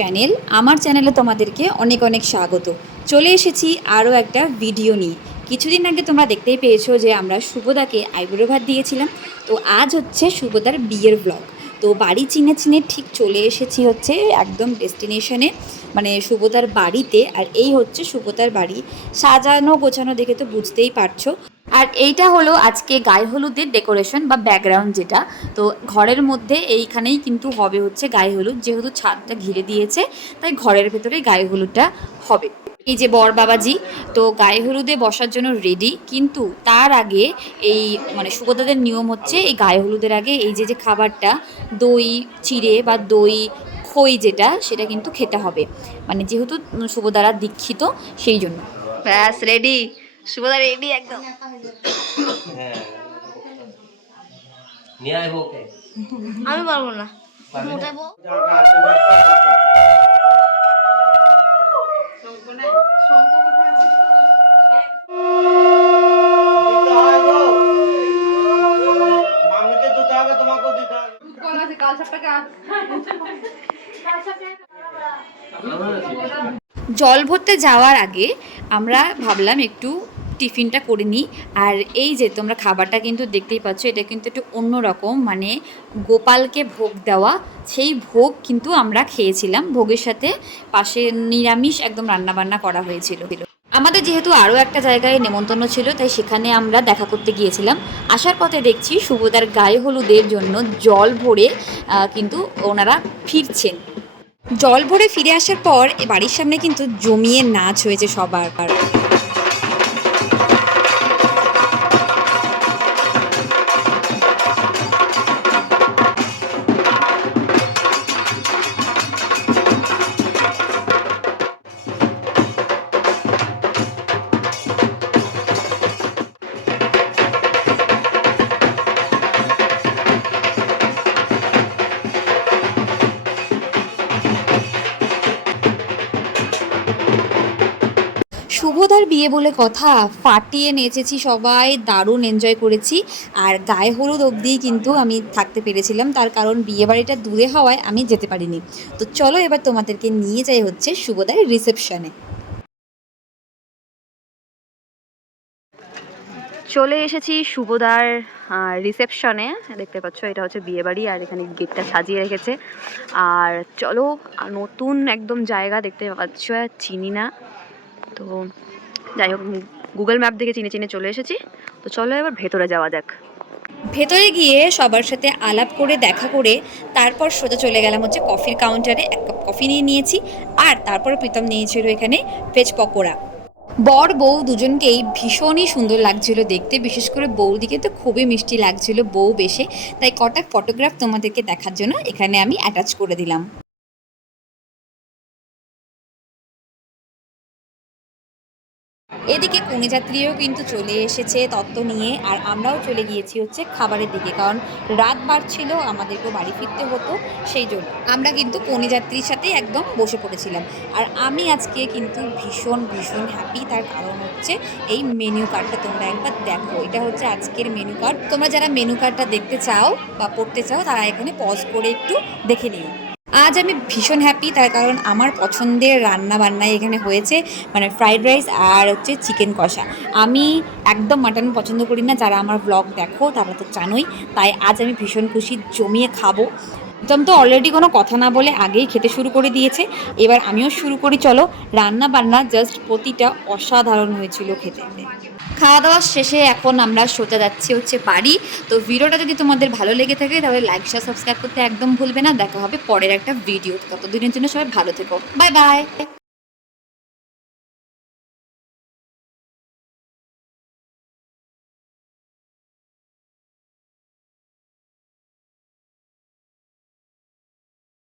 Channel. আমার চ্যানেলে তোমাদেরকে অনেক অনেক স্বাগত। চলে এসেছি আরও একটা ভিডিও নিয়ে। কিছুদিন আগে তোমরা দেখতেই পেয়েছো যে আমরা শুভদাকে আইবুড়ো ভাত দিয়েছিলাম। তো আজ হচ্ছে শুভদার বিয়ের ব্লগ। তো বাড়ি চিনে চিনে ঠিক চলে এসেছি হচ্ছে একদম ডেস্টিনেশনে, মানে শুভদার বাড়িতে। আর এই হচ্ছে শুভদার বাড়ি, সাজানো গোছানো দেখে তো বুঝতেই পারছো। আর এইটা হলো আজকে গায়ে হলুদের ডেকোরেশন বা ব্যাকগ্রাউন্ড যেটা। তো ঘরের মধ্যে এইখানেই কিন্তু হবে হচ্ছে গায়ে হলুদ, যেহেতু ছাদটা ঘিরে দিয়েছে তাই ঘরের ভেতরে গায়ে হলুদটা হবে। এই যে বর বাবাজি তো গায়ে হলুদে বসার জন্য রেডি, কিন্তু তার আগে এই মানে শুভদাদের নিয়ম হচ্ছে এই গায়ে হলুদের আগে এই যে যে খাবারটা দই চিড়ে বা দই খই যেটা সেটা কিন্তু খেতে হবে, মানে যেহেতু শুভদারা দীক্ষিত সেই জন্য। ব্যাস রেডি, শুভদা রেডি একদম। হ্যাঁ নিয়ে আইবো ওকে। আমি পারবো না। জল ভরতে যাওয়ার আগে আমরা ভাবলাম একটু টিফিনটা করে নিই। আর এই যে তোমরা খাবারটা কিন্তু দেখতেই পাচ্ছ, এটা কিন্তু একটু অন্যরকম, মানে গোপালকে ভোগ দেওয়া সেই ভোগ কিন্তু আমরা খেয়েছিলাম। ভোগের সাথে পাশে নিরামিষ একদম রান্নাবান্না করা হয়েছিল। আমাদের যেহেতু আরও একটা জায়গায় নেমন্তন্ন ছিল তাই সেখানে আমরা দেখা করতে গিয়েছিলাম। আসার পথে দেখছি শুভদার গায়ে হলুদের জন্য জল ভরে কিন্তু ওনারা ফিরছেন। জল ভরে ফিরে আসার পর বাড়ির সামনে কিন্তু জমিয়ে নাচ হয়েছে সবার। শুভদার বিয়ে বলে কথা, ফাটিয়ে নেচেছি সবাই, দারুণ এনজয় করেছি। আর গায়ে হলুদ অবধিই কিন্তু আমি থাকতে পেরেছিলাম, তার কারণ বিয়ে বাড়িটা দূরে হওয়ায় আমি যেতে পারিনি। তো চলো এবার তোমাদেরকে নিয়ে যাই হচ্ছে শুভদার রিসেপশনে। চলে এসেছি শুভদার রিসেপশনে। দেখতে পাচ্ছ এটা হচ্ছে বিয়ে বাড়ি, আর এখানে গেটটা সাজিয়ে রেখেছে। আর চলো, নতুন একদম জায়গা দেখতে পাচ্ছ, চিনি না তো যাই হোক, গুগল ম্যাপ দেখে চিনে চিনে চলে এসেছি। তো চলো এবার ভেতরে যাওয়া যাক। ভেতরে গিয়ে সবার সাথে আলাপ করে দেখা করে তারপর সোজা চলে গেলাম হচ্ছে কফির কাউন্টারে। এক কাপ কফি নিয়ে নিয়েছি, আর তারপর প্রীতম নিয়েছিল এখানে ভেজ পকোড়া। বর বউ দুজনকেই ভীষণই সুন্দর লাগছিল দেখতে, বিশেষ করে বউদিকে তো খুবই মিষ্টি লাগছিল বউ বেশে, তাই কটা ফটোগ্রাফ তোমাদেরকে দেখার জন্য এখানে আমি অ্যাটাচ করে দিলাম। এদিকে কনেযাত্রীও কিন্তু চলে এসেছে তত্ত্ব নিয়ে, আর আমরাও চলে গিয়েছি হচ্ছে খাবারের দিকে, কারণ রাত বাড়ছিল, আমাদেরকেও বাড়ি ফিরতে হতো, সেই জন্য আমরা কিন্তু কনেযাত্রীর সাথে একদম বসে পড়েছিলাম। আর আমি আজকে কিন্তু ভীষণ ভীষণ হ্যাপি, তার কারণ হচ্ছে এই মেনু কার্ডটা তোমরা একবার দেখো। এটা হচ্ছে আজকের মেনু কার্ড। তোমরা যারা মেনু কার্ডটা দেখতে চাও বা পড়তে চাও তারা এখানে পজ করে একটু দেখে নিও। আজ আমি ভীষণ হ্যাপি, তার কারণ আমার পছন্দের রান্না বান্নাই এখানে হয়েছে, মানে ফ্রাইড রাইস আর হচ্ছে চিকেন কষা। আমি একদম মাটন পছন্দ করি না, যারা আমার ব্লগ দেখো তারা তো জানোই, তাই আজ আমি ভীষণ খুশি, জমিয়ে খাবো। একদম তো অলরেডি কোনো কথা না বলে আগেই খেতে শুরু করে দিয়েছে, এবার আমিও শুরু করি। চলো, রান্না বান্না জাস্ট প্রতিটা অসাধারণ হয়েছিল খেতে। খাওয়া দাওয়া শেষে এখন আমরা সোজা যাচ্ছি হচ্ছে বাড়ি। তো ভিডিওটা যদি তোমাদের ভালো লেগে থাকে তাহলে লাইক শেয়ার সাবস্ক্রাইব করতে একদম ভুলবে না। দেখা হবে পরের একটা ভিডিও, ততদিনের জন্য সবাই ভালো থেকো, বাই বাই।